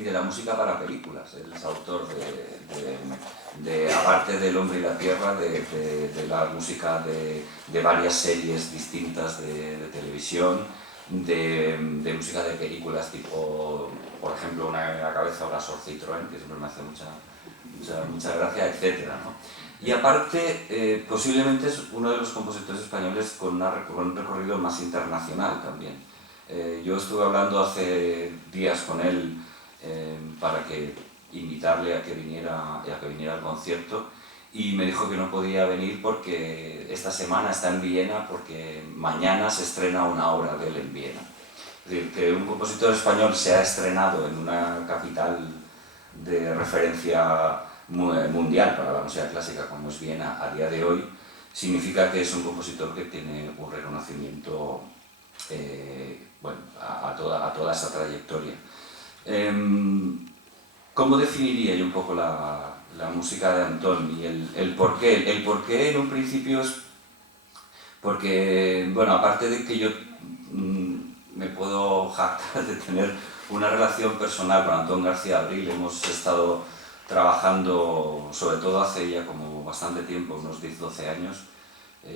y de la música para películas. Él es autor aparte del Hombre y la Tierra, de la música de varias series distintas de televisión, de música de películas tipo, por ejemplo, Una en la cabeza o La Sorce Citroën, que siempre me hace mucha gracia, etc., ¿no? Y aparte, posiblemente es uno de los compositores españoles con un recorrido más internacional también. Yo estuve hablando hace días con él para invitarle a que viniera al concierto, y me dijo que no podía venir porque esta semana está en Viena, porque mañana se estrena una obra de él en Viena. Es decir, que un compositor español se ha estrenado en una capital de referencia mundial para la música clásica como es Viena a día de hoy, significa que es un compositor que tiene un reconocimiento bueno, a toda esa trayectoria. ¿Cómo definiría yo un poco la música de Antón y el porqué? El porqué en un principio es porque, bueno, aparte de que yo me puedo jactar de tener una relación personal con Antón García Abril, hemos estado trabajando, sobre todo hace ya como bastante tiempo, unos 10-12 años.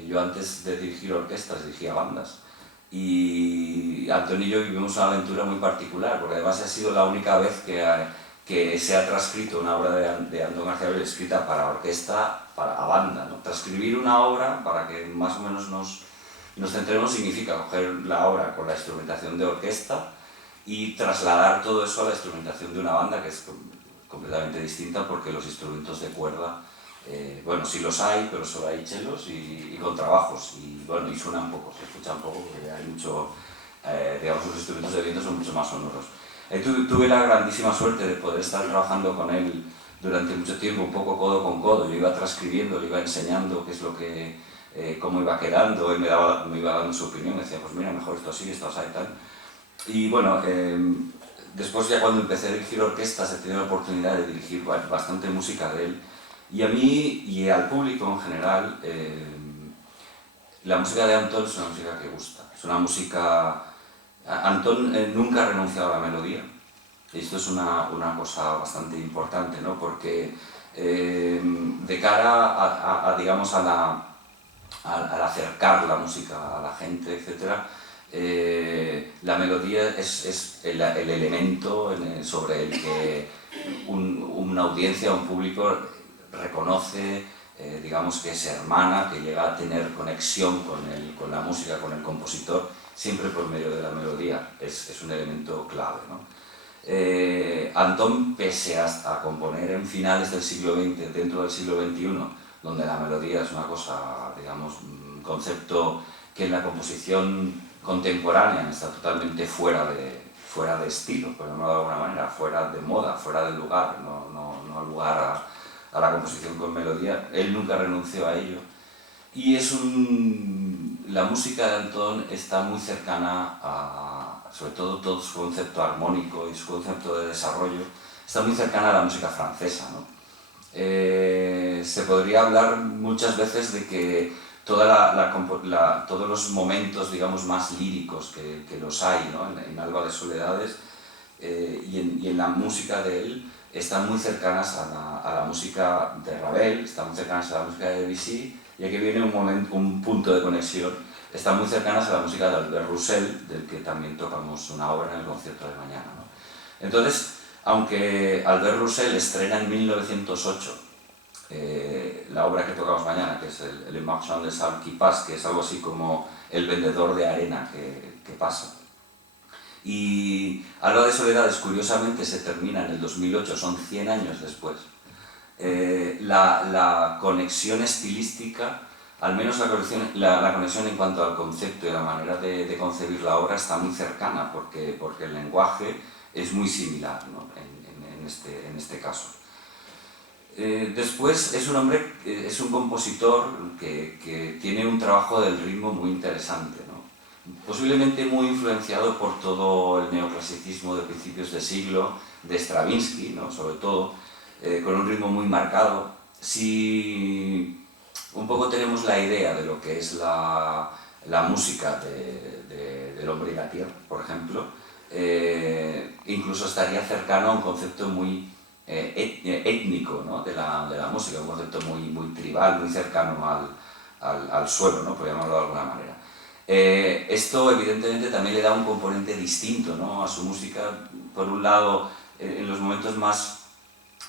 Yo antes de dirigir orquestas dirigía bandas, y Antón y yo vivimos una aventura muy particular, porque además ha sido la única vez que se ha transcrito una obra de Antón García Abril escrita para orquesta, a banda, ¿no? Transcribir una obra, para que más o menos nos centremos, significa coger la obra con la instrumentación de orquesta y trasladar todo eso a la instrumentación de una banda, que es completamente distinta, porque los instrumentos de cuerda, bueno, sí los hay, pero solo hay chelos y contrabajos, y bueno, y suenan poco, se escuchan poco, porque hay mucho, digamos, los instrumentos de viento son mucho más sonoros. Tuve la grandísima suerte de poder estar trabajando con él durante mucho tiempo, un poco codo con codo. Yo iba transcribiendo, le iba enseñando qué es lo que, cómo iba quedando, él me iba dando su opinión, me decía, pues mira, mejor esto así, esto así y tal. Y bueno, después ya cuando empecé a dirigir orquestas he tenido la oportunidad de dirigir bastante música de él, y a mí y al público en general, la música de Antón es una música que gusta, es una música... Antón nunca ha renunciado a la melodía, y esto es una cosa bastante importante, ¿no? Porque de cara digamos, al acercar la música a la gente, etc., la melodía es el elemento sobre el que una audiencia, un público reconoce, digamos, que se hermana, que llega a tener conexión con la música, con el compositor, siempre por medio de la melodía. Es un elemento clave, ¿no? Antón, pese a componer en finales del siglo XX, dentro del siglo XXI, donde la melodía es una cosa, digamos, un concepto que en la composición contemporánea está totalmente fuera de estilo, por llamarlo de alguna manera, fuera de moda, fuera del lugar, no al lugar a la composición con melodía. Él nunca renunció a ello, y la música de Antón está muy cercana sobre todo su concepto armónico y su concepto de desarrollo, está muy cercana a la música francesa, ¿no? Se podría hablar muchas veces de que todos los momentos, digamos, más líricos que los hay, ¿no? en Alba de Soledades y en la música de él, están muy cercanas a la música de Ravel, están muy cercanas a la música de Debussy, y aquí viene un punto de conexión. Están muy cercanas a la música de Albert Roussel, del que también tocamos una obra en el concierto de mañana, ¿no? Entonces, aunque Albert Roussel estrena en 1908 la obra que tocamos mañana, que es el Le Marchand de Sable qui passe, que es algo así como el vendedor de arena que pasa. Y Alba de Soledades, curiosamente, se termina en el 2008, son 100 años después. La conexión estilística, al menos la conexión en cuanto al concepto y la manera de concebir la obra, está muy cercana, porque el lenguaje es muy similar, ¿no? en este caso. Después es un compositor que tiene un trabajo del ritmo muy interesante, ¿no? Posiblemente muy influenciado por todo el neoclasicismo de principios de siglo, de Stravinsky, ¿no? Sobre todo, con un ritmo muy marcado. Si un poco tenemos la idea de lo que es la música del Hombre y la Tierra, por ejemplo, incluso estaría cercano a un concepto muy étnico, ¿no? de la música, un concepto muy tribal, muy cercano al suelo, ¿no? Por llamarlo de alguna manera. Esto evidentemente también le da un componente distinto, ¿no? a su música. Por un lado, en los momentos más,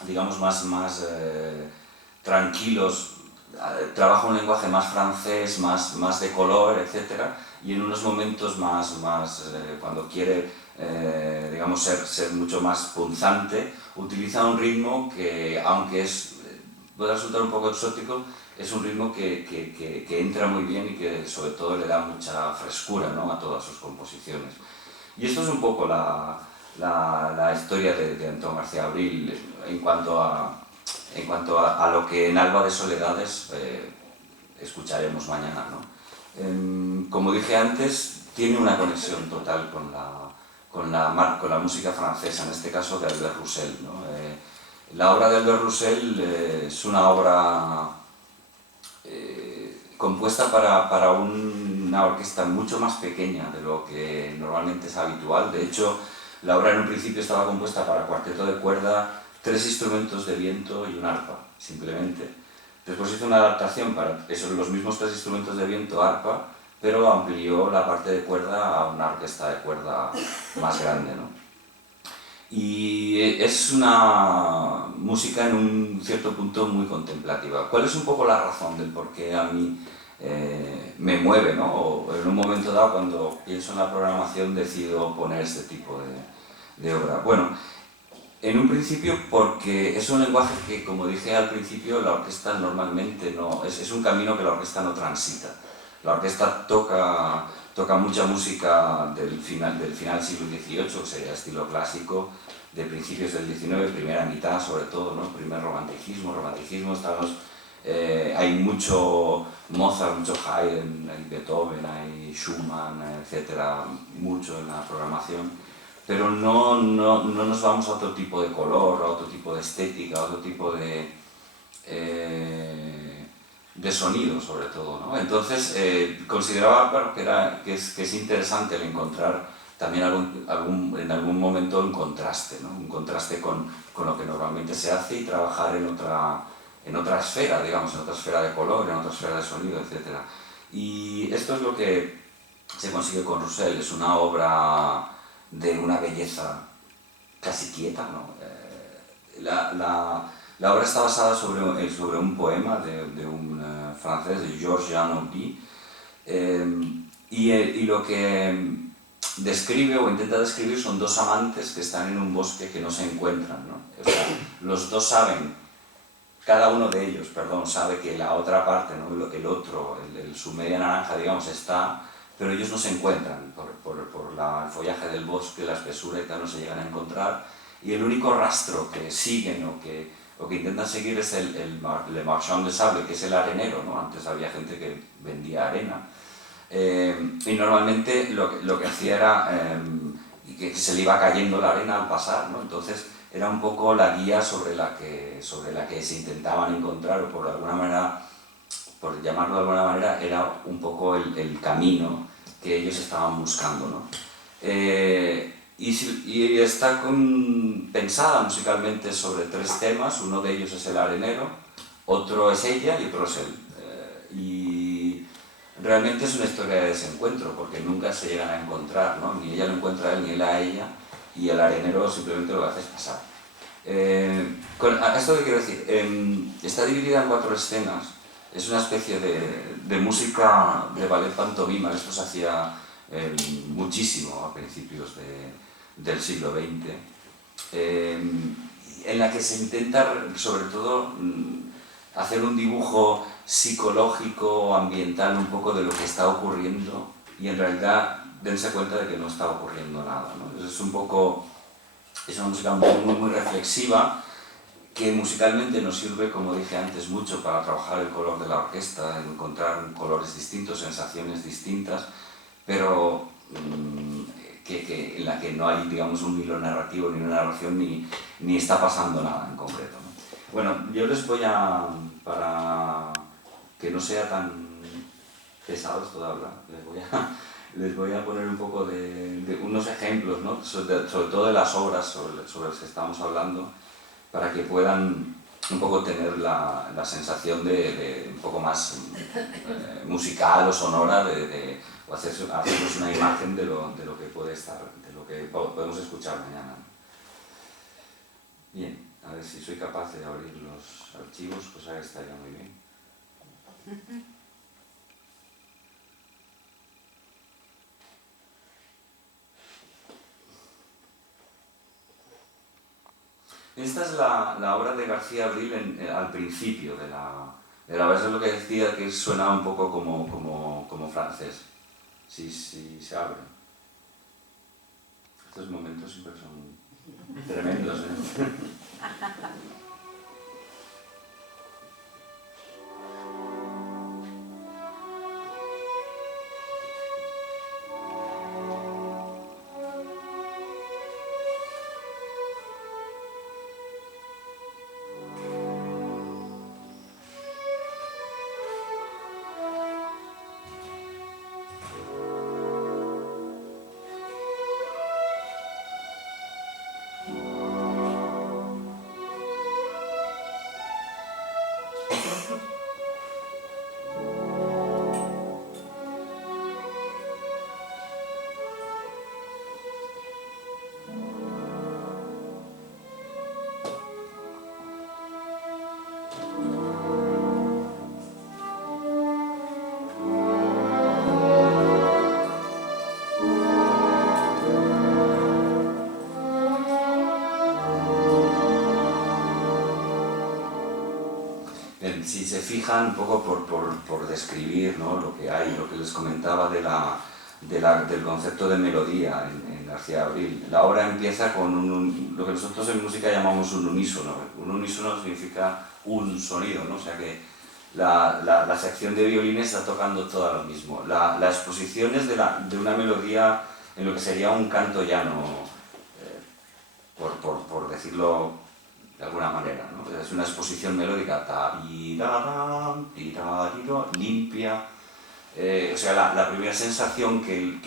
digamos, más tranquilos, trabaja un lenguaje más francés, más de color, etc. Y en unos momentos más cuando quiere, digamos, ser mucho más punzante, utiliza un ritmo que, aunque puede resultar un poco exótico, es un ritmo que entra muy bien y que sobre todo le da mucha frescura, ¿no? a todas sus composiciones. Y esto es un poco la historia de Antón García Abril en cuanto a lo que en Alba de Soledades escucharemos mañana, ¿no? Como dije antes, tiene una conexión total con la música francesa, en este caso de Albert Roussel, ¿no? La obra de Albert Roussel es una obra compuesta para una orquesta mucho más pequeña de lo que normalmente es habitual. De hecho, la obra en un principio estaba compuesta para cuarteto de cuerda, 3 instrumentos de viento y un arpa, simplemente. Después hizo una adaptación para los mismos 3 instrumentos de viento, arpa, pero amplió la parte de cuerda a una orquesta de cuerda más grande, ¿no? Y es una música en un cierto punto muy contemplativa. ¿Cuál es un poco la razón del por qué a mí me mueve, ¿no? O en un momento dado, cuando pienso en la programación, decido poner este tipo de obra? Bueno, en un principio porque es un lenguaje que, como dije al principio, la orquesta normalmente no... Es un camino que la orquesta no transita. La orquesta toca mucha música del final del siglo XVIII, que sería estilo clásico, de principios del XIX, primera mitad sobre todo, ¿no? Primer romanticismo, estamos, hay mucho Mozart, mucho Haydn, hay Beethoven, hay Schumann, etcétera, mucho en la programación, pero no nos vamos a otro tipo de color, a otro tipo de estética, a otro tipo de sonido sobre todo, ¿no? Entonces consideraba, bueno, que es interesante el encontrar también en algún momento un contraste, ¿no? Un contraste con lo que normalmente se hace y trabajar en otra esfera, digamos, en otra esfera de color, en otra esfera de sonido, etc. Y esto es lo que se consigue con Roussel. Es una obra de una belleza casi quieta, ¿no? La obra está basada sobre un poema de un francés, de Georges Jean Audy, y lo que describe o intenta describir son 2 amantes que están en un bosque que no se encuentran, ¿no? O sea, los dos saben, cada uno de ellos, perdón, sabe que la otra parte, ¿no? El otro, su media naranja, digamos, está, pero ellos no se encuentran por el follaje del bosque, la espesura y tal, no se llegan a encontrar, y el único rastro que siguen o que intentan seguir es le marchand de sable, que es el arenero, ¿no? Antes había gente que vendía arena, y normalmente lo que hacía era que se le iba cayendo la arena al pasar, ¿no? Entonces era un poco la guía sobre la que se intentaban encontrar, o por alguna manera, por llamarlo de alguna manera, era un poco el camino que ellos estaban buscando, ¿no? Y está pensada musicalmente sobre 3 temas. Uno de ellos es el arenero, otro es ella y otro es él. Y realmente es una historia de desencuentro, porque nunca se llegan a encontrar, ¿no? Ni ella lo encuentra a él, ni él a ella, y el arenero simplemente lo que hace es pasar. ¿Esto qué quiero decir? Está dividida en 4 escenas. Es una especie de música de ballet pantomima. Esto se hacía muchísimo a principios del siglo XX, en la que se intenta, sobre todo, hacer un dibujo psicológico, ambiental, un poco de lo que está ocurriendo, y en realidad dense cuenta de que no está ocurriendo nada, ¿no? Es una música muy reflexiva, que musicalmente nos sirve, como dije antes, mucho para trabajar el color de la orquesta, encontrar colores distintos, sensaciones distintas, pero en la que no hay, digamos, un hilo narrativo, ni una narración, ni está pasando nada en concreto, ¿no? Bueno, yo les voy para que no sea tan pesado esto de hablar, les voy a poner un poco de unos ejemplos, ¿no? Sobre todo de las obras sobre las que estamos hablando, para que puedan un poco tener la sensación de un poco más musical o sonora, o hacernos una imagen de lo que puede estar, de lo que podemos escuchar mañana. Bien, a ver si soy capaz de abrir los archivos, pues ahí estaría muy bien. Esta es la obra de García Abril al principio de la obra. Eso es lo que decía, que suena un poco como francés. Sí, se abre. Estos momentos siempre son tremendos, ¿eh? Si se fijan un poco por describir, ¿no?, lo que hay, lo que les comentaba del concepto de melodía en García Abril. La obra empieza con lo que nosotros en música llamamos un unísono. Un unísono significa un sonido, ¿no? O sea que la sección de violines está tocando todo lo mismo. La exposición es de una melodía en lo que sería un canto llano, por decirlo de alguna manera, ¿no? Es una exposición melódica limpia. O sea, la primera sensación que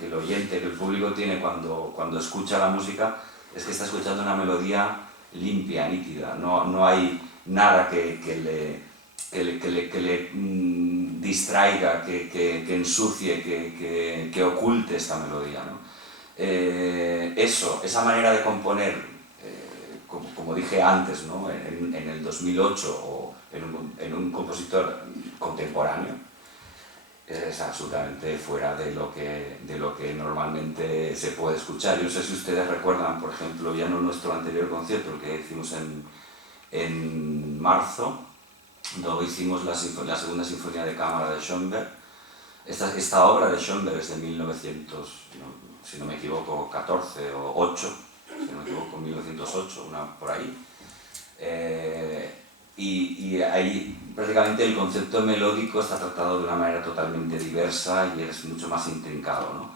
el oyente, que el público tiene cuando escucha la música es que está escuchando una melodía limpia, nítida. No hay nada que le distraiga, que ensucie, que oculte esta melodía, ¿no? Esa manera de componer, como dije antes, ¿no?, en el 2008 o en un compositor contemporáneo, es absolutamente fuera de lo que normalmente se puede escuchar. Yo no sé si ustedes recuerdan, por ejemplo, ya no nuestro anterior concierto, el que hicimos en marzo, donde hicimos la segunda sinfonía de cámara de Schoenberg. Esta obra de Schoenberg es de 1900, si no me equivoco, 14 o 8, si no me equivoco, 1908, una por ahí. Y ahí prácticamente el concepto melódico está tratado de una manera totalmente diversa y es mucho más intrincado, ¿no?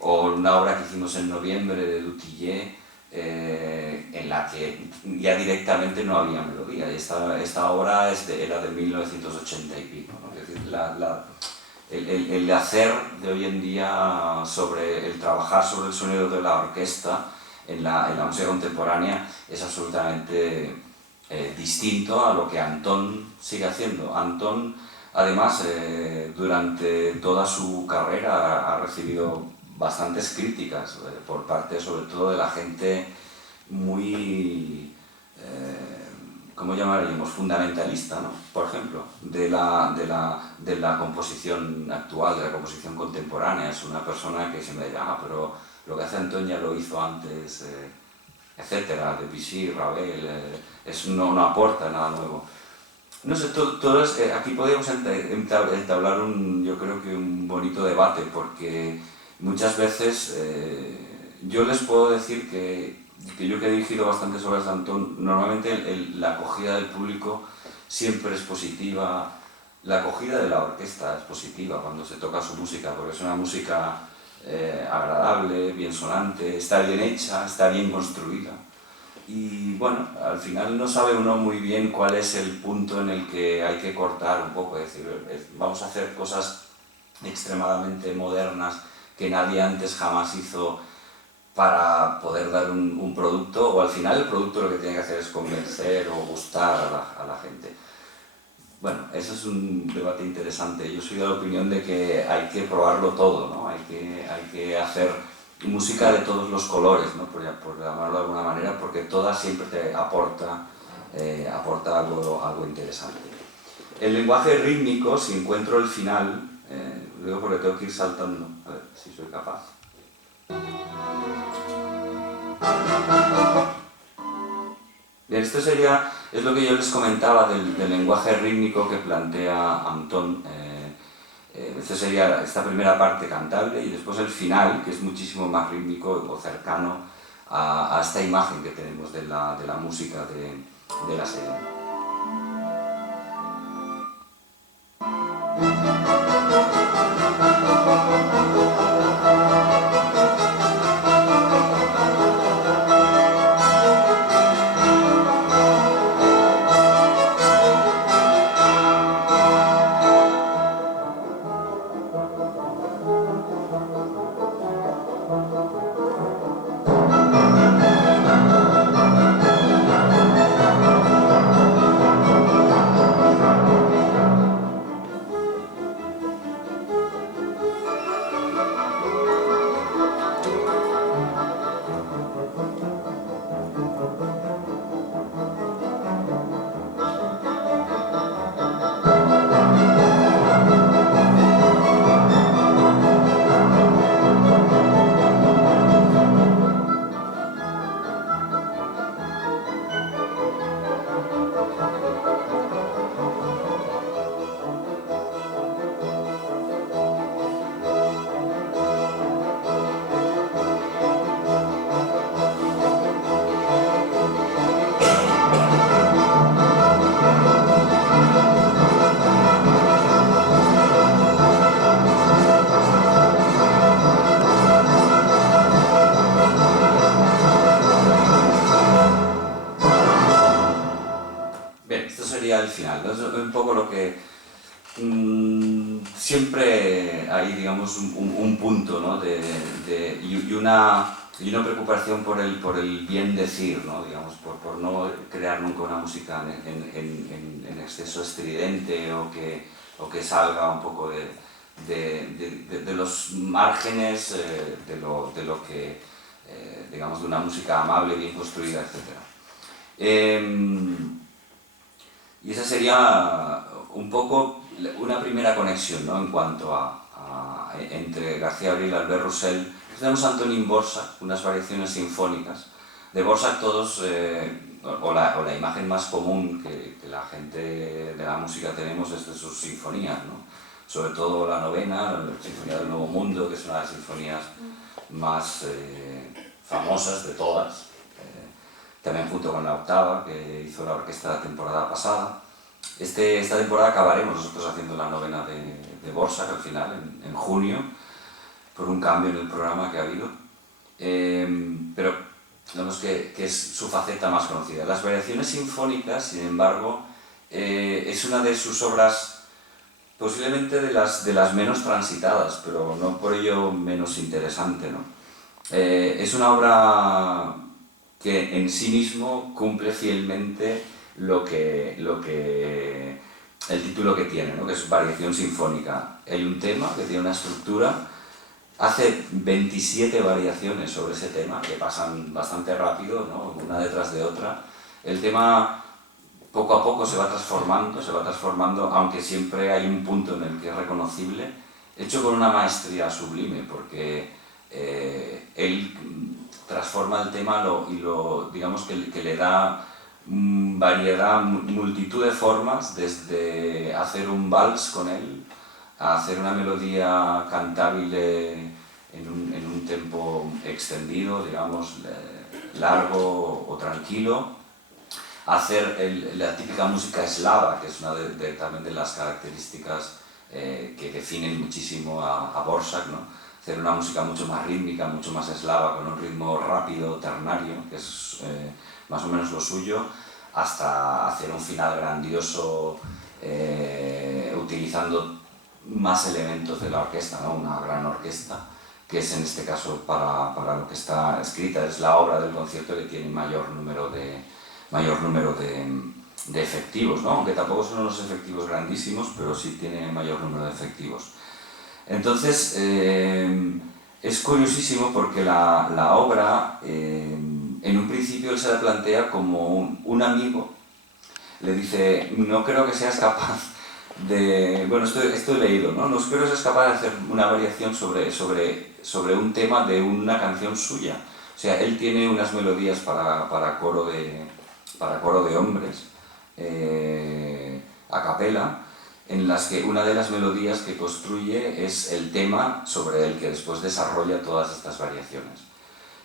O una obra que hicimos en noviembre de Dutillé, en la que ya directamente no había melodía. Esta obra era de 1980 y pico, ¿no? Es decir, el hacer de hoy en día el trabajar sobre el sonido de la orquesta en la música contemporánea es absolutamente distinto a lo que Antón sigue haciendo. Antón, además, durante toda su carrera ha recibido bastantes críticas por parte, sobre todo, de la gente muy, ¿cómo llamaríamos?, fundamentalista, ¿no? Por ejemplo, de la composición actual, de la composición contemporánea. Es una persona que siempre dice, pero lo que hace Antón ya lo hizo antes, etcétera, Debussy, Ravel, no aporta nada nuevo. No sé, aquí podemos entablar yo creo que un bonito debate, porque muchas veces yo les puedo decir que yo que he dirigido bastantes obras de Antón, normalmente la acogida del público siempre es positiva. La acogida de la orquesta es positiva cuando se toca su música, porque es una música agradable, bien sonante, está bien hecha, está bien construida. Y bueno, al final no sabe uno muy bien cuál es el punto en el que hay que cortar un poco, es decir, vamos a hacer cosas extremadamente modernas que nadie antes jamás hizo para poder dar un producto, o al final el producto lo que tiene que hacer es convencer o gustar a la gente. Bueno, eso es un debate interesante. Yo soy de la opinión de que hay que probarlo todo, ¿no? Hay que hacer música de todos los colores, ¿no? por llamarlo de alguna manera, porque toda siempre te aporta algo interesante. El lenguaje rítmico, si encuentro el final, lo digo porque tengo que ir saltando, a ver si soy capaz. Bien, esto es lo que yo les comentaba del lenguaje rítmico que plantea Antón. Esto sería esta primera parte cantable y después el final, que es muchísimo más rítmico o cercano a esta imagen que tenemos de la música de la serie. Al final, ¿no? Es un poco lo que siempre hay, digamos, un punto, ¿no? y una preocupación por el bien decir, ¿no? Digamos, por no crear nunca una música en exceso estridente o que salga un poco de los márgenes de lo que, digamos, de una música amable, bien construida, etc. Y esa sería un poco una primera conexión, ¿no? En cuanto entre García Abril y Albert Roussel. Tenemos a Antonín Dvořák, unas variaciones sinfónicas. De Dvořák todos, o la imagen más común que la gente de la música tenemos es de sus sinfonías, ¿no? Sobre todo la novena, la Sinfonía del Nuevo Mundo, que es una de las sinfonías más famosas de todas. También junto con la octava que hizo la orquesta la temporada pasada. Esta temporada acabaremos nosotros haciendo la novena de Dvořák al final, en junio, por un cambio en el programa que ha habido. Pero digamos que es su faceta más conocida. Las variaciones sinfónicas, sin embargo, es una de sus obras posiblemente de las menos transitadas, pero no por ello menos interesante, ¿no? Es una obra que en sí mismo cumple fielmente el título que tiene, ¿no? Que es variación sinfónica. Hay un tema que tiene una estructura, hace 27 variaciones sobre ese tema que pasan bastante rápido, ¿no? Una detrás de otra. El tema poco a poco se va transformando, aunque siempre hay un punto en el que es reconocible, hecho con una maestría sublime, porque él transforma el tema digamos que le da variedad, multitud de formas, desde hacer un vals con él, a hacer una melodía cantable en un tempo extendido, digamos, largo o tranquilo, a hacer la típica música eslava, que es una también de las características que definen muchísimo a Dvořák, ¿no? Hacer una música mucho más rítmica, mucho más eslava, con un ritmo rápido, ternario, que es más o menos lo suyo, hasta hacer un final grandioso utilizando más elementos de la orquesta, ¿no? Una gran orquesta, que es en este caso para lo que está escrita, es la obra del concierto que tiene mayor número de efectivos, ¿no? Aunque tampoco son unos efectivos grandísimos, pero sí tiene mayor número de efectivos. Entonces, es curiosísimo porque la obra, en un principio él se la plantea como un amigo. Le dice, no creo que seas capaz de... Bueno, esto he leído, ¿no? No creo que seas capaz de hacer una variación sobre un tema de una canción suya. O sea, él tiene unas melodías para coro de hombres, a capela, en las que una de las melodías que construye es el tema sobre el que después desarrolla todas estas variaciones.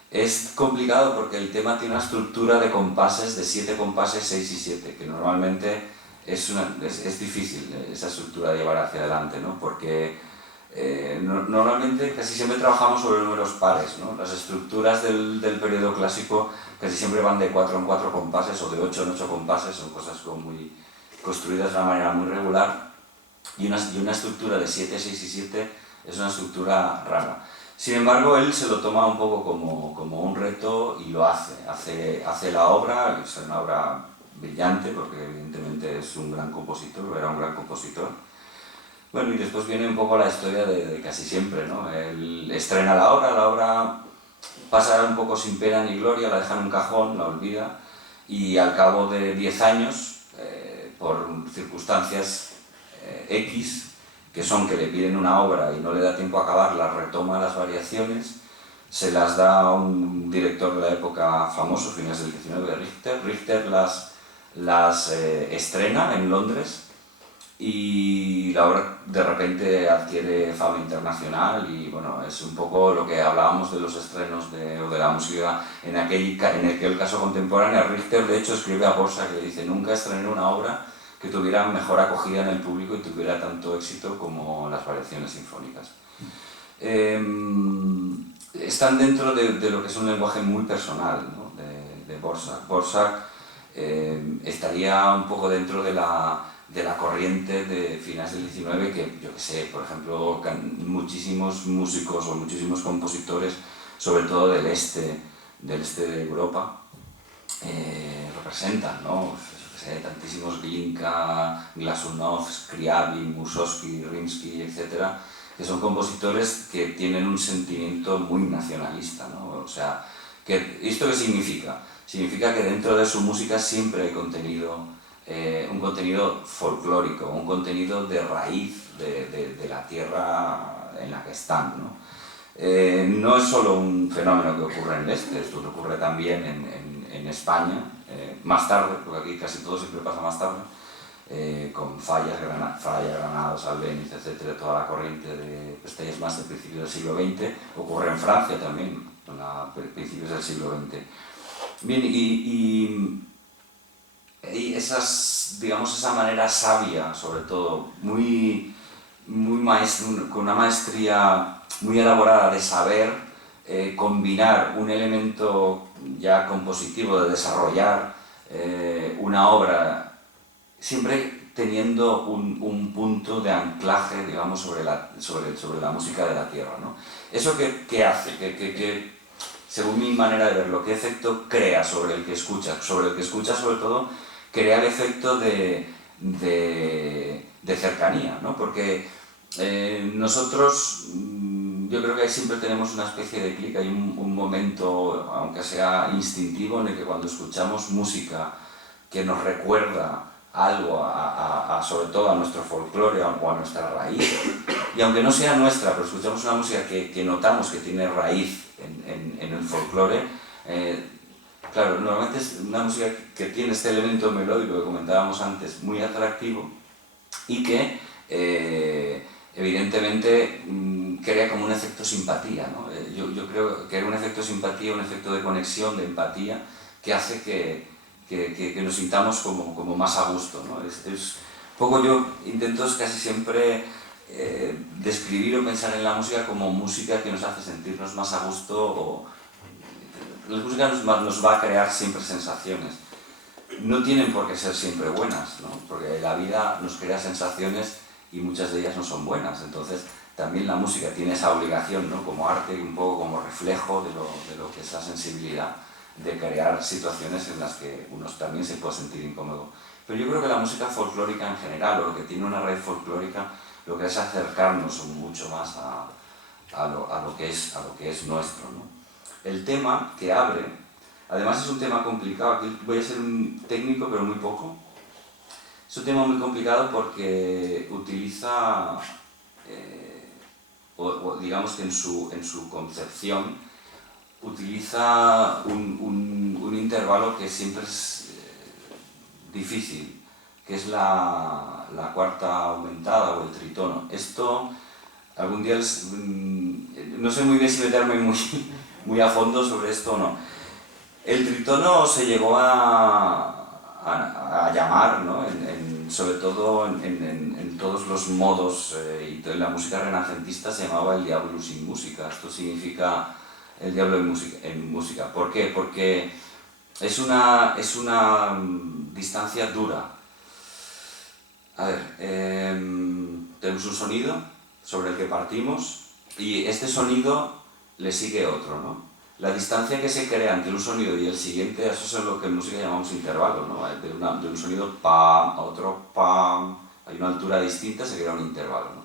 Es complicado porque el tema tiene una estructura de compases, de 7 compases, 6 y 7, que normalmente es difícil esa estructura de llevar hacia adelante, ¿no? Porque normalmente casi siempre trabajamos sobre números pares, ¿no? Las estructuras del periodo clásico casi siempre van de 4 en 4 compases o de 8 en 8 compases, son cosas como muy construidas de una manera muy regular, y una estructura de 7, 6 y 7 es una estructura rara. Sin embargo, él se lo toma un poco como un reto y lo hace la obra, es una obra brillante porque evidentemente es un gran compositor, era un gran compositor. Bueno, y después viene un poco la historia de casi siempre, ¿no? Él estrena la obra pasa un poco sin pena ni gloria, la deja en un cajón, la olvida, y al cabo de 10 años, por circunstancias X, que son que le piden una obra y no le da tiempo a acabarla, retoma las variaciones, se las da a un director de la época famoso, finales del 19, Richter. Richter las estrena en Londres y la obra de repente adquiere fama internacional y bueno, es un poco lo que hablábamos de los estrenos o de la música en aquel caso contemporáneo. Richter de hecho escribe a Borsa que le dice: nunca estrené una obra que tuviera mejor acogida en el público y tuviera tanto éxito como las variaciones sinfónicas. Están dentro de lo que es un lenguaje muy personal, ¿no? de Borsak. Borsak estaría un poco dentro de la corriente de finales del 19 que, yo que sé, por ejemplo, muchísimos músicos o muchísimos compositores, sobre todo del este de Europa, representan, ¿no? Tantísimos Glinka, Glasunov, Scriabin, Mussorgsky, Rimsky, etc., que son compositores que tienen un sentimiento muy nacionalista, ¿no? O sea, ¿esto qué significa? Significa que dentro de su música siempre hay contenido, un contenido folclórico, un contenido de raíz de la tierra en la que están, ¿no? No es solo un fenómeno que ocurre en el este, esto ocurre también en España, más tarde, porque aquí casi todo siempre pasa más tarde, con Falla, Granados, Albéniz, etc., toda la corriente de Estelles más de principios del siglo XX, ocurre en Francia también, a principios del siglo XX. Bien, y esa manera sabia, sobre todo, con una maestría muy elaborada de saber combinar un elemento ya compositivo, de desarrollar una obra, siempre teniendo un punto de anclaje, digamos, sobre la música de la tierra, ¿no? ¿Eso qué hace? Según mi manera de verlo, ¿qué efecto crea sobre el que escucha? Sobre el que escucha, sobre todo, crea el efecto de cercanía, ¿no? Porque nosotros, yo creo que siempre tenemos una especie de clic, hay un momento, aunque sea instintivo, en el que cuando escuchamos música que nos recuerda algo, sobre todo a nuestro folclore o a nuestra raíz, y aunque no sea nuestra, pero escuchamos una música que notamos que tiene raíz en el folclore, claro, normalmente es una música que tiene este elemento melódico que comentábamos antes, muy atractivo, y que evidentemente crea como un efecto simpatía, ¿no? Yo creo que era un efecto simpatía, un efecto de conexión, de empatía, que hace que nos sintamos como más a gusto, ¿no? Poco yo intento casi siempre describir o pensar en la música como música que nos hace sentirnos más a gusto, la música nos va a crear siempre sensaciones. No tienen por qué ser siempre buenas, ¿no? Porque la vida nos crea sensaciones y muchas de ellas no son buenas. Entonces también la música tiene esa obligación, ¿no? Como arte y un poco como reflejo de lo que es la sensibilidad, de crear situaciones en las que uno también se puede sentir incómodo. Pero yo creo que la música folclórica en general, o lo que tiene una raíz folclórica, lo que es acercarnos mucho más a lo que es nuestro, ¿no? El tema que abre, además es un tema complicado, aquí voy a ser un técnico pero muy poco, es un tema muy complicado porque utiliza, o digamos que en su concepción, utiliza un intervalo que siempre es difícil, que es la cuarta aumentada o el tritono. Esto, algún día, no sé muy bien si meterme muy a fondo sobre esto o no. El tritono se llegó a llamar, ¿no? Sobre todo en todos los modos, y en la música renacentista se llamaba el diablo sin música. Esto significa el diablo en música. ¿Por qué? Porque es una distancia dura. A ver, tenemos un sonido sobre el que partimos y este sonido le sigue otro, ¿no? La distancia que se crea entre un sonido y el siguiente, eso es lo que en música llamamos intervalo, ¿no? De un sonido pam a otro pam, hay una altura distinta, se crea un intervalo, ¿no?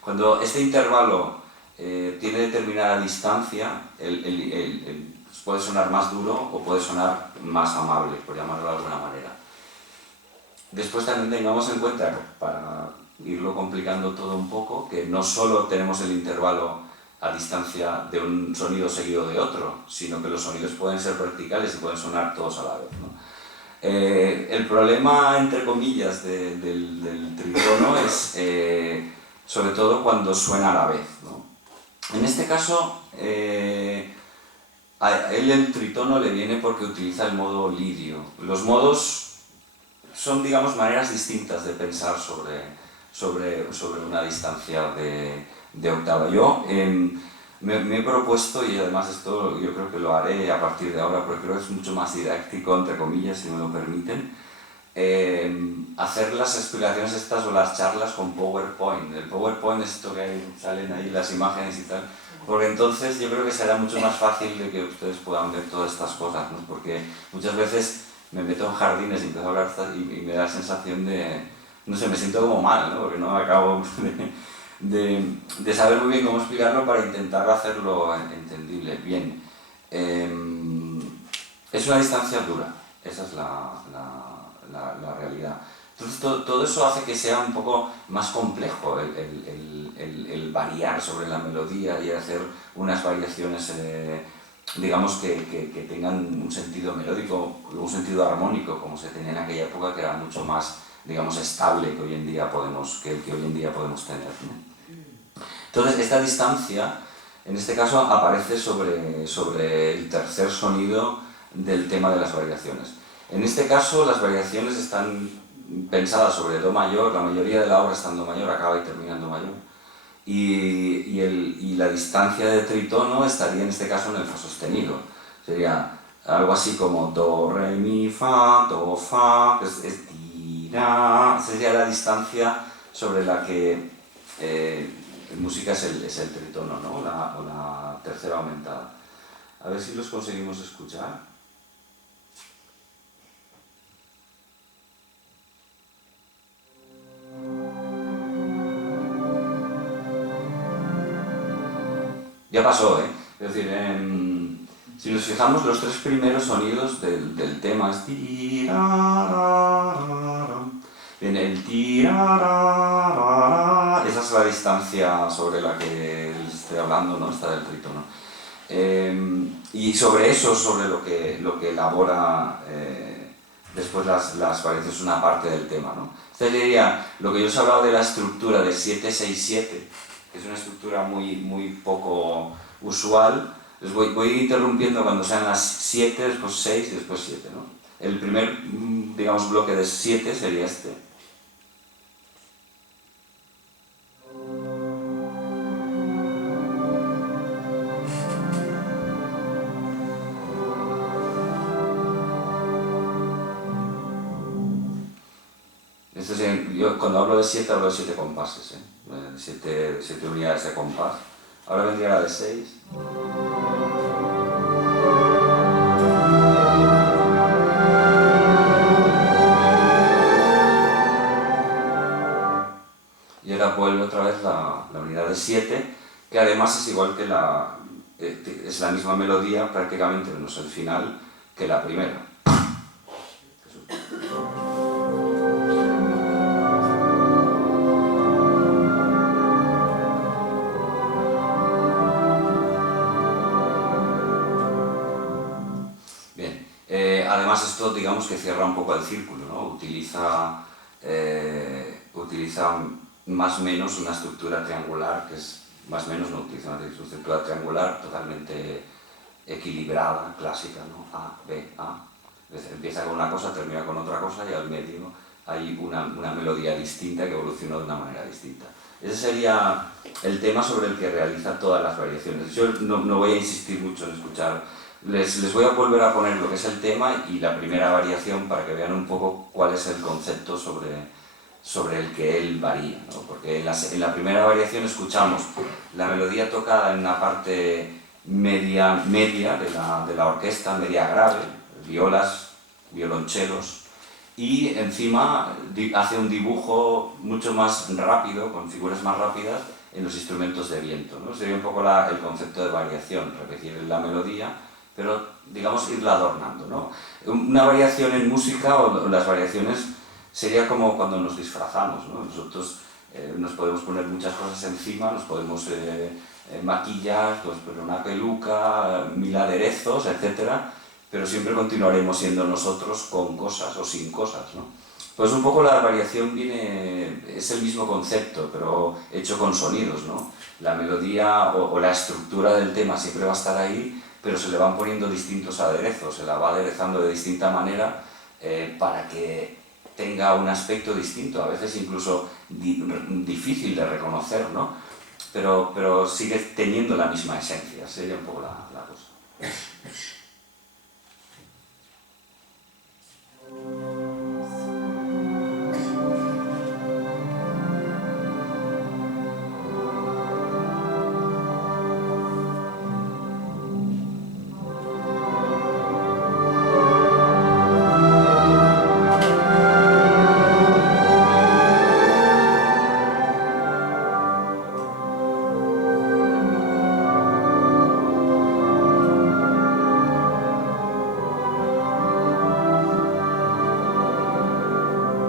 Cuando este intervalo tiene determinada distancia, puede sonar más duro o puede sonar más amable, por llamarlo de alguna manera. Después también tengamos en cuenta, para irlo complicando todo un poco, que no solo tenemos el intervalo a distancia de un sonido seguido de otro, sino que los sonidos pueden ser verticales y pueden sonar todos a la vez, ¿no? El problema, entre comillas, del tritono es sobre todo cuando suena a la vez, ¿no? En este caso, a él el tritono le viene porque utiliza el modo lidio. Los modos son, digamos, maneras distintas de pensar sobre una distancia de octava. Yo me he propuesto, y además esto yo creo que lo haré a partir de ahora, porque creo que es mucho más didáctico, entre comillas, si me lo permiten, hacer las explicaciones estas o las charlas con PowerPoint. El PowerPoint es esto que salen ahí las imágenes y tal, porque entonces yo creo que será mucho más fácil de que ustedes puedan ver todas estas cosas, ¿no? Porque muchas veces me meto en jardines y empiezo a hablar y me da la sensación de, no sé, me siento como mal, ¿no? Porque no acabo de saber muy bien cómo explicarlo para intentar hacerlo entendible. Bien, es una distancia dura, esa es la realidad. Entonces todo eso hace que sea un poco más complejo el variar sobre la melodía y hacer unas variaciones digamos que tengan un sentido melódico, un sentido armónico, como se tenía en aquella época, que era mucho más, digamos, estable que hoy en día podemos tener, ¿no? Entonces esta distancia, en este caso, aparece sobre el tercer sonido del tema de las variaciones. En este caso las variaciones están pensadas sobre do mayor, la mayoría de la obra está en do mayor, acaba y termina en do mayor. Y la distancia de tritono estaría en este caso en el fa sostenido. Sería algo así como do, re, mi, fa, do, fa, que es ti, ra. Sería la distancia sobre la que en música es el tritono, ¿no? O la tercera aumentada. A ver si los conseguimos escuchar. Ya pasó, ¿eh? Es decir, si nos fijamos, los tres primeros sonidos del tema es tirarara. Viene el tirarara. Esa es la distancia sobre la que les estoy hablando, ¿no? Esta del trítono. Y sobre eso, sobre lo que elabora después las variaciones, una parte del tema, ¿no? Entonces diría, lo que yo os he hablado de la estructura de 7-6-7, que es una estructura muy poco usual, les voy interrumpiendo cuando sean las 7, después 6 y después 7, ¿no? El primer, digamos, bloque de 7 sería este. Yo cuando hablo de 7 compases, 7 unidades de compás. Ahora vendría la de 6. Y ahora vuelve otra vez la unidad de 7, que además es igual que es la misma melodía prácticamente, menos el final, que la primera. Bien, además esto digamos que cierra un poco el círculo, ¿no? Utiliza más o menos una estructura triangular, que es más o menos, no utiliza una estructura triangular totalmente equilibrada, clásica, ¿no? A, B, A. Empieza con una cosa, termina con otra cosa y al medio hay una melodía distinta que evoluciona de una manera distinta. Ese sería el tema sobre el que realiza todas las variaciones. Yo no voy a insistir mucho en escuchar. Les voy a volver a poner lo que es el tema y la primera variación para que vean un poco cuál es el concepto sobre el que él varía, ¿no? Porque en la primera variación escuchamos la melodía tocada en una parte media de la orquesta, media grave, violas, violonchelos, y encima hace un dibujo mucho más rápido, con figuras más rápidas, en los instrumentos de viento, ¿no? Sería un poco el concepto de variación, repetir la melodía, pero digamos irla adornando, ¿no? Una variación en música o las variaciones sería como cuando nos disfrazamos, ¿no? Nosotros nos podemos poner muchas cosas encima, nos podemos maquillar, pues poner una peluca, 1000 aderezos, etcétera, pero siempre continuaremos siendo nosotros con cosas o sin cosas, ¿no? Pues un poco la variación es el mismo concepto, pero hecho con sonidos, ¿no? La melodía o la estructura del tema siempre va a estar ahí, pero se le van poniendo distintos aderezos, se la va aderezando de distinta manera para que tenga un aspecto distinto, a veces incluso difícil de reconocer, ¿no? Pero sigue teniendo la misma esencia, sería un poco la cosa.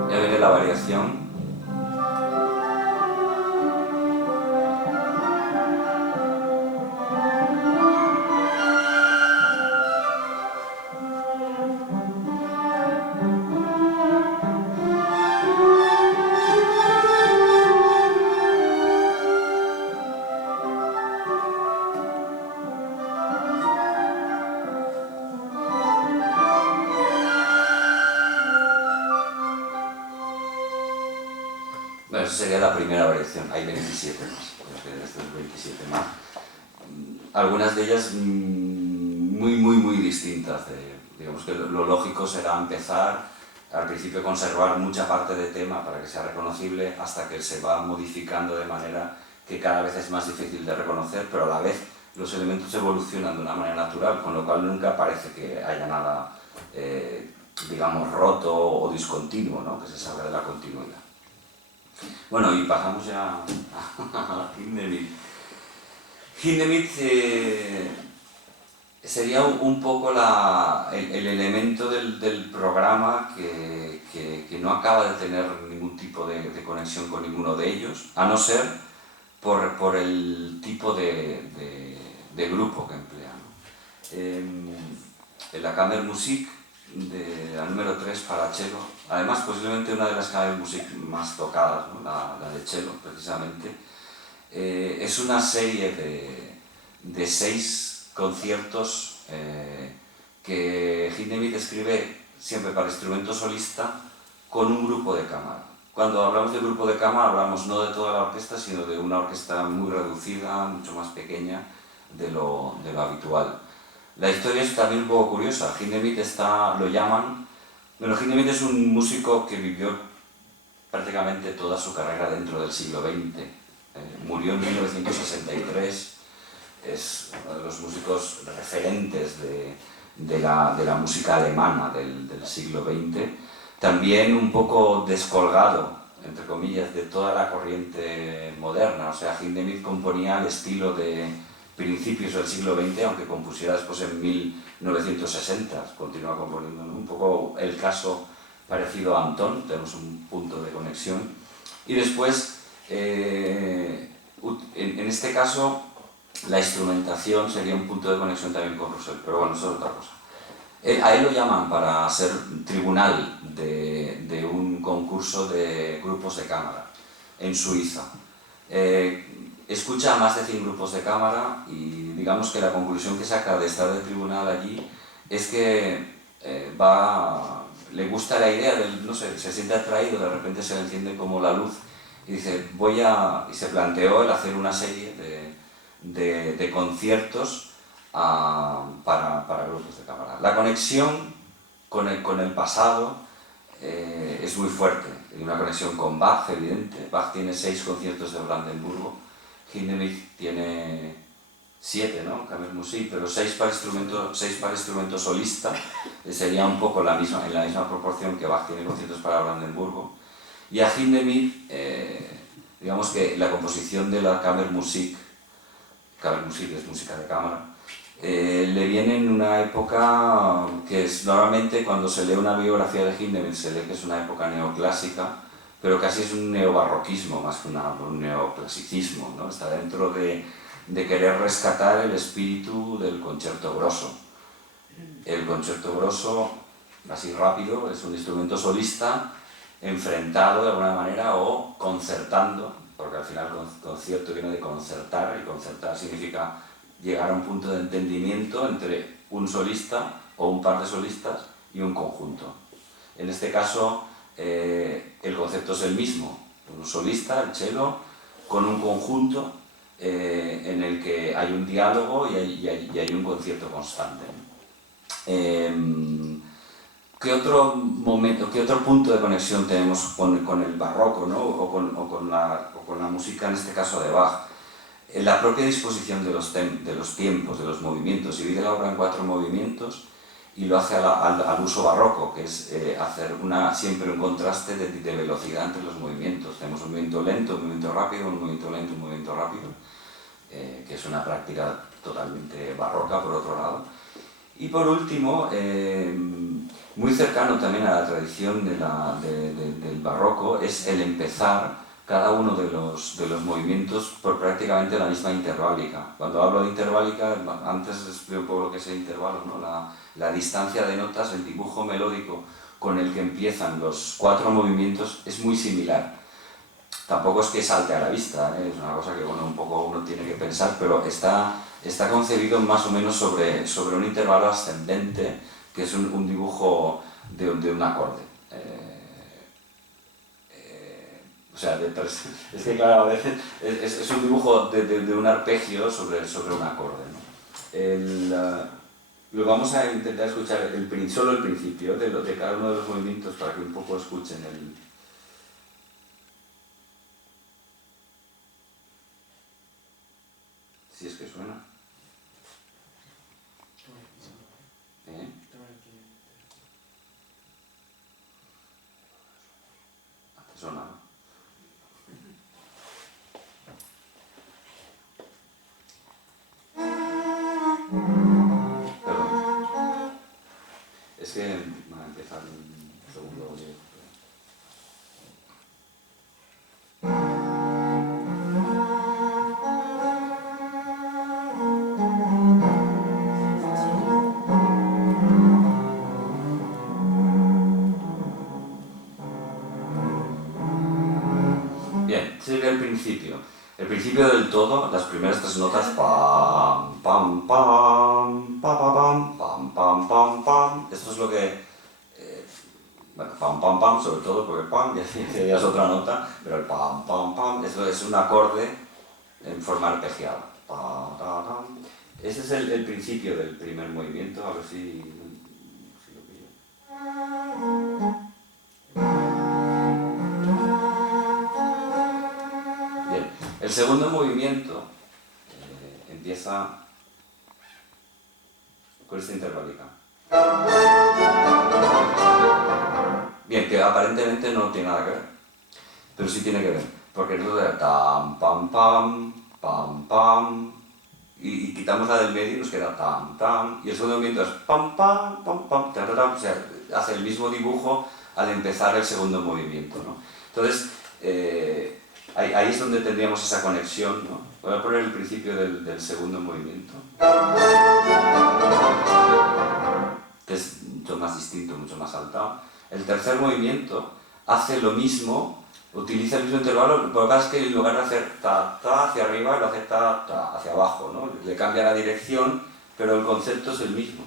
Ya viene la variación. Bueno, esa sería la primera variación, hay 27 más, estos 27 más. Algunas de ellas muy distintas. Digamos que lo lógico será empezar, al principio conservar mucha parte de tema para que sea reconocible, hasta que se va modificando de manera que cada vez es más difícil de reconocer, pero a la vez los elementos evolucionan de una manera natural, con lo cual nunca parece que haya nada, digamos, roto o discontinuo, ¿no? Que se salga de la continuidad. Bueno, y pasamos ya a Hindemith. Hindemith sería un poco el elemento del programa que no acaba de tener ningún tipo de conexión con ninguno de ellos, a no ser por el tipo de grupo que emplea, ¿no? En la Kammermusik de la número 3 para cello, además posiblemente una de las Kammermusik más tocadas, ¿no? la de cello precisamente, es una serie de 6 conciertos que Hindemith escribe siempre para instrumento solista con un grupo de cámara. Cuando hablamos de grupo de cámara hablamos no de toda la orquesta, sino de una orquesta muy reducida, mucho más pequeña de lo habitual. La historia es también un poco curiosa. Hindemith lo llaman... Bueno, Hindemith es un músico que vivió prácticamente toda su carrera dentro del siglo XX. Murió en 1963, es uno de los músicos referentes de la música alemana del siglo XX, también un poco descolgado, entre comillas, de toda la corriente moderna. O sea, Hindemith componía al estilo de principios del siglo XX, aunque compusiera después en 1960, continúa componiendo, ¿no? Un poco el caso parecido a Antón, tenemos un punto de conexión. Y después, en este caso, la instrumentación sería un punto de conexión también con Roussel, pero bueno, eso es otra cosa. A él lo llaman para ser tribunal de un concurso de grupos de cámara en Suiza. Escucha a más de 100 grupos de cámara y digamos que la conclusión que saca de estar de tribunal allí es que le gusta la idea del, no sé, se siente atraído, de repente se le enciende como la luz y dice, y se planteó el hacer una serie de conciertos para grupos de cámara. La conexión con el pasado es muy fuerte. Hay una conexión con Bach, evidente. Bach tiene 6 conciertos de Brandenburgo. Hindemith tiene 7, ¿no? Kammermusik, pero 6 para instrumento solista. Sería un poco en la misma proporción que Bach tiene conciertos para Brandenburgo. Y a Hindemith, digamos que la composición de la Kammermusik es música de cámara, le viene en una época que es normalmente cuando se lee una biografía de Hindemith se lee que es una época neoclásica, pero casi es un neobarroquismo más que un neoclasicismo, ¿no? Está dentro de querer rescatar el espíritu del concierto grosso. El concierto grosso, así rápido, es un instrumento solista enfrentado de alguna manera o concertando, porque al final concierto viene de concertar, y concertar significa llegar a un punto de entendimiento entre un solista o un par de solistas y un conjunto. En este caso, el concepto es el mismo, un solista, el cello, con un conjunto en el que hay un diálogo y hay un concierto constante. ¿Qué otro punto de conexión tenemos con el barroco, ¿no? o con la música, en este caso de Bach? La propia disposición de los tiempos, de los movimientos. Divide la obra en 4 movimientos y lo hace al uso barroco, que es hacer siempre un contraste de velocidad entre los movimientos. Tenemos un movimiento lento, un movimiento rápido, un movimiento lento, un movimiento rápido, que es una práctica totalmente barroca, por otro lado. Y por último, muy cercano también a la tradición del barroco, es el empezar cada uno de los movimientos por prácticamente la misma interválica. Cuando hablo de interválica, antes explico un poco lo que es el intervalo, ¿no? La distancia de notas, el dibujo melódico con el que empiezan los 4 movimientos es muy similar. Tampoco es que salte a la vista, es una cosa que un poco uno tiene que pensar, pero está concebido más o menos sobre un intervalo ascendente, que es un dibujo de un acorde. O sea, es que claro, a veces es un dibujo de un arpegio sobre un acorde, ¿no? Lo vamos a intentar escuchar solo el principio de cada uno de los movimientos para que un poco escuchen si es que suena. Antes sonaba. Perdón. Es que va a empezar un segundo. Bien, sería el principio. El principio del todo, las primeras 3 notas, pam, pam, pam, pam, pam, pam, pam, pam, pam. Esto es lo que, bueno, pam, pam, pam, sobre todo porque pam ya es otra nota, pero el pam, pam, pam, eso es un acorde en forma arpegiada. Pam, pam, pam. Ese es el principio del primer movimiento, a ver si lo pillo. El segundo movimiento empieza con esta intervalica. Bien, que aparentemente no tiene nada que ver, pero sí tiene que ver, porque entonces era tam, pam, pam, pam, pam, y quitamos la del medio y nos queda tam, tam, y el segundo movimiento es pam, pam, pam, pam, tam, tam, tam, o sea, hace el mismo dibujo al empezar el segundo movimiento, ¿no? Entonces, ahí es donde tendríamos esa conexión, ¿no? Voy a poner el principio del segundo movimiento, que es mucho más distinto, mucho más saltado. El tercer movimiento hace lo mismo, utiliza el mismo intervalo, lo que pasa es que en lugar de hacer ta, ta hacia arriba, lo hace ta, ta hacia abajo, ¿no? Le cambia la dirección, pero el concepto es el mismo.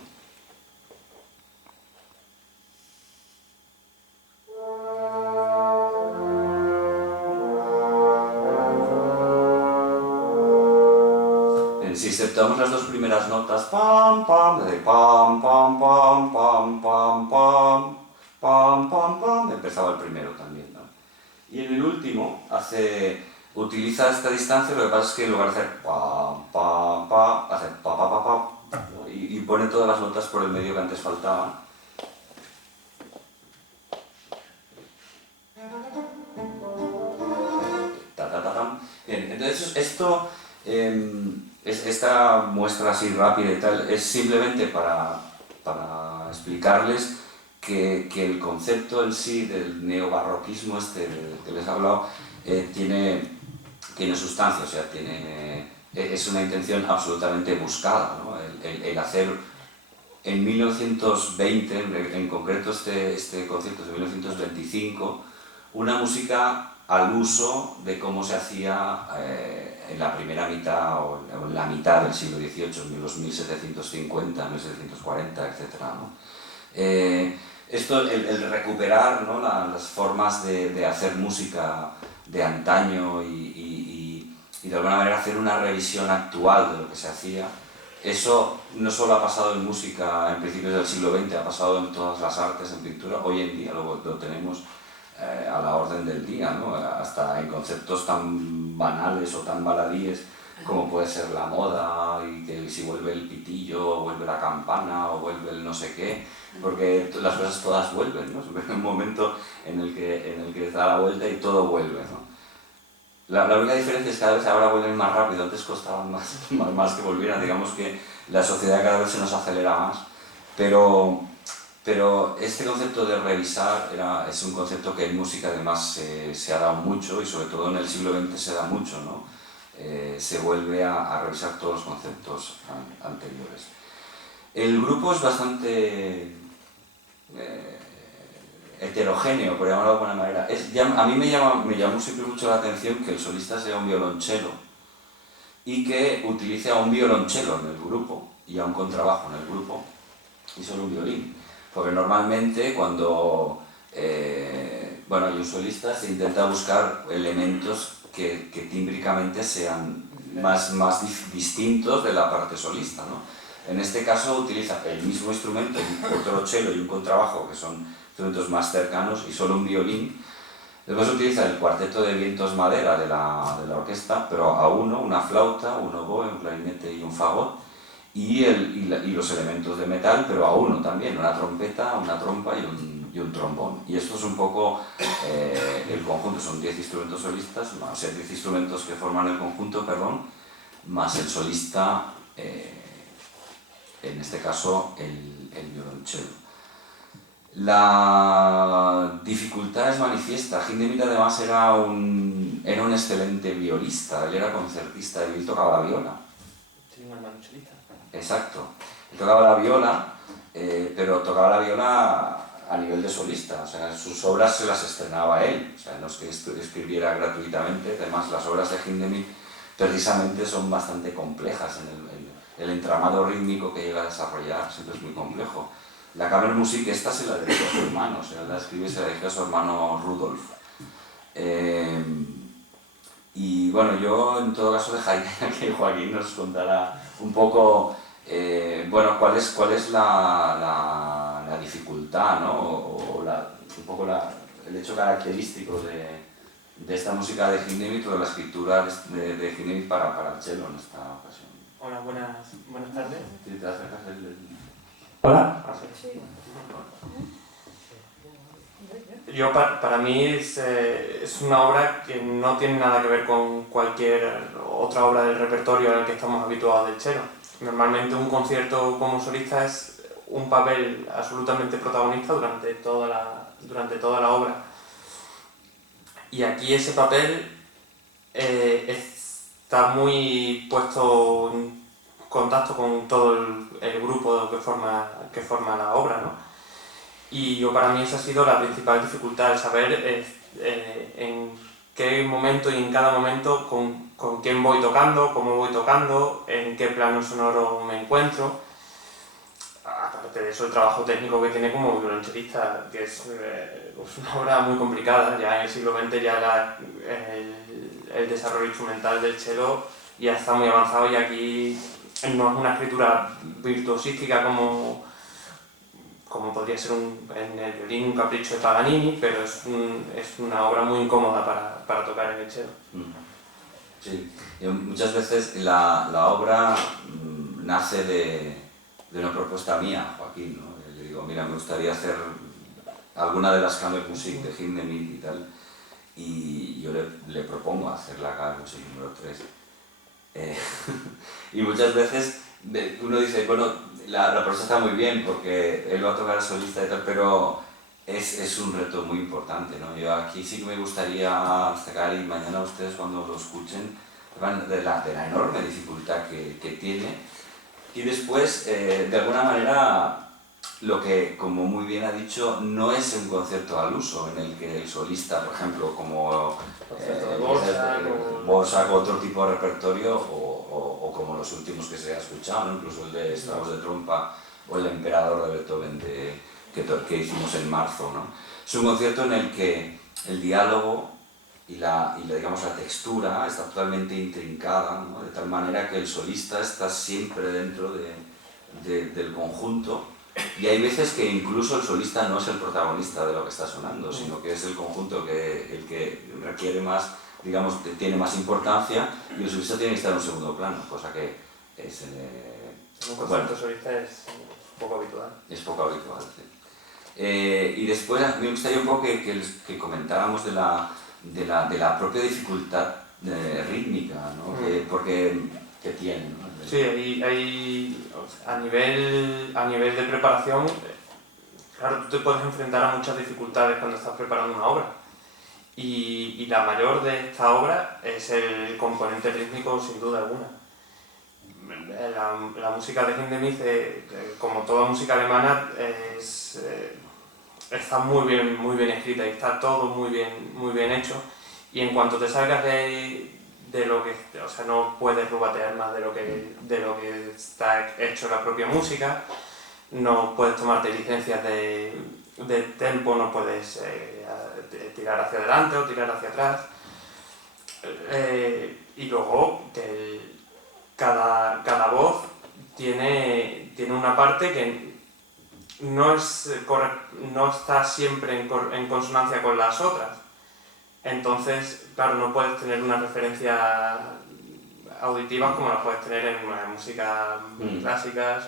Si exceptuamos las dos primeras notas, pam, pam, de pam, pam, pam, pam, pam, pam, pam, pam, pam, empezaba el primero también, ¿no? Y en el último utiliza esta distancia, lo que pasa es que en lugar de hacer pam, pam, pam, hace pa, pa, pa, pa, y pone todas las notas por el medio que antes faltaban. Ta, ta, ta, ta. Bien, entonces esto... esta muestra así rápida y tal es simplemente para explicarles que el concepto en sí del neobarroquismo este que les he hablado tiene sustancia, o sea, es una intención absolutamente buscada, ¿no? El hacer en 1920, en concreto este concepto es de 1925, una música al uso de cómo se hacía en la primera mitad o en la mitad del siglo XVIII, en los 1750, 1740, etc., ¿no? El recuperar, ¿no?, las formas de hacer música de antaño y de alguna manera hacer una revisión actual de lo que se hacía, eso no solo ha pasado en música en principios del siglo XX, ha pasado en todas las artes, en pintura, hoy en día lo tenemos a la orden del día, ¿no? Hasta en conceptos tan banales o tan baladíes como puede ser la moda, y que si vuelve el pitillo, o vuelve la campana, o vuelve el no sé qué, porque las cosas todas vuelven, ¿no? Siempre hay un momento en el que da la vuelta y todo vuelve, ¿no? La única diferencia es que cada vez ahora vuelven más rápido, antes costaban más que volvieran, digamos que la sociedad cada vez se nos acelera más, pero este concepto de revisar es un concepto que en música además se ha dado mucho, y sobre todo en el siglo XX se da mucho, ¿no? Se vuelve a revisar todos los conceptos anteriores. El grupo es bastante heterogéneo, por llamarlo de alguna manera. A mí me llamó siempre mucho la atención que el solista sea un violonchelo y que utilice a un violonchelo en el grupo y a un contrabajo en el grupo y solo un violín. Porque normalmente cuando hay un solista se intenta buscar elementos que tímbricamente sean más distintos de la parte solista, ¿no? En este caso utiliza el mismo instrumento, otro cello y un contrabajo, que son instrumentos más cercanos, y solo un violín. Después utiliza el cuarteto de vientos madera de la orquesta, pero a uno, una flauta, un oboe, un clarinete y un fagot, y los elementos de metal, pero a uno también, una trompeta, una trompa y un trombón. Y esto es un poco el conjunto, son 10 instrumentos solistas, o sea, 10 instrumentos que forman el conjunto, perdón, más el solista, en este caso el violonchelo. La dificultad es manifiesta. Hindemith además era un excelente violista, él era concertista y él tocaba la viola. Sí, un hermano chelista. Exacto. Él tocaba la viola, pero tocaba la viola a nivel de solista, o sea, sus obras se las estrenaba él, o sea, no es que escribiera gratuitamente. Además las obras de Hindemith precisamente son bastante complejas, el entramado rítmico que llega a desarrollar siempre es muy complejo. La Kammermusik esta se la dedicó a su hermano, o sea, la escribió y se la dedicó a su hermano Rudolf. Y bueno, yo en todo caso dejaría que Joaquín nos contara un poco, cuál es la dificultad, ¿no? Un poco el hecho característico de esta música de Hindemith o de la escritura de Hindemith para el cello en esta ocasión. Hola, buenas tardes. Sí, te acercas Hola. Yo, para mí es una obra que no tiene nada que ver con cualquier otra obra del repertorio al que estamos habituados del cello. Normalmente un concierto como solista es un papel absolutamente protagonista durante toda la obra. Y aquí ese papel está muy puesto en contacto con todo el grupo que forma la obra, ¿no? Y para mí esa ha sido la principal dificultad, el saber en qué momento y en cada momento con quién voy tocando, cómo voy tocando, en qué plano sonoro me encuentro. Aparte de eso, el trabajo técnico que tiene como violonchelista, que es una obra muy complicada. Ya en el siglo XX ya el desarrollo instrumental del cello ya está muy avanzado y aquí no es una escritura virtuosística como podría ser en el violín un capricho de Paganini, pero es una obra muy incómoda para tocar en el cello. Sí, muchas veces la obra nace de una propuesta mía, Joaquín, ¿no? Le digo, mira, me gustaría hacer alguna de las Kammermusik de Hindemith y tal, y yo le propongo hacer la Kammermusik número 3. Y muchas veces uno dice, bueno, la propuesta está muy bien porque él va a tocar solista y tal, pero es un reto muy importante, ¿no? Yo aquí sí que me gustaría sacar, y mañana ustedes cuando lo escuchen van de la enorme dificultad que tiene, y después de alguna manera lo que, como muy bien ha dicho, no es un concierto al uso en el que el solista, por ejemplo, como Borsak o otro tipo de repertorio, o como los últimos que se ha escuchado, ¿no? Incluso el de Estragos de trompa o el Emperador de Beethoven que hicimos en marzo, ¿no? Es un concierto en el que el diálogo y digamos, la textura está totalmente intrincada, ¿no? De tal manera que el solista está siempre dentro del conjunto, y hay veces que incluso el solista no es el protagonista de lo que está sonando, sino que es el conjunto el que requiere más, digamos, tiene más importancia, y el solista tiene que estar en un segundo plano, cosa que es en un concierto solista es poco habitual. Es poco habitual, sí. Y después a mí me gustaría un poco que comentáramos de la propia dificultad rítmica, ¿no? Que tiene, ¿no? Sí, a nivel de preparación, claro, tú te puedes enfrentar a muchas dificultades cuando estás preparando una obra. Y la mayor de esta obra es el componente rítmico, sin duda alguna. La música de Hindemith, como toda música alemana, está muy bien escrita y está todo muy bien hecho. Y en cuanto te salgas de lo que, o sea, no puedes rubatear más de lo que está hecho la propia música, no puedes tomarte licencias de tempo, no puedes tirar hacia adelante o tirar hacia atrás. Y luego cada voz tiene una parte que no está siempre en consonancia con las otras. Entonces, claro, no puedes tener una referencia auditiva como la puedes tener en una música clásicas.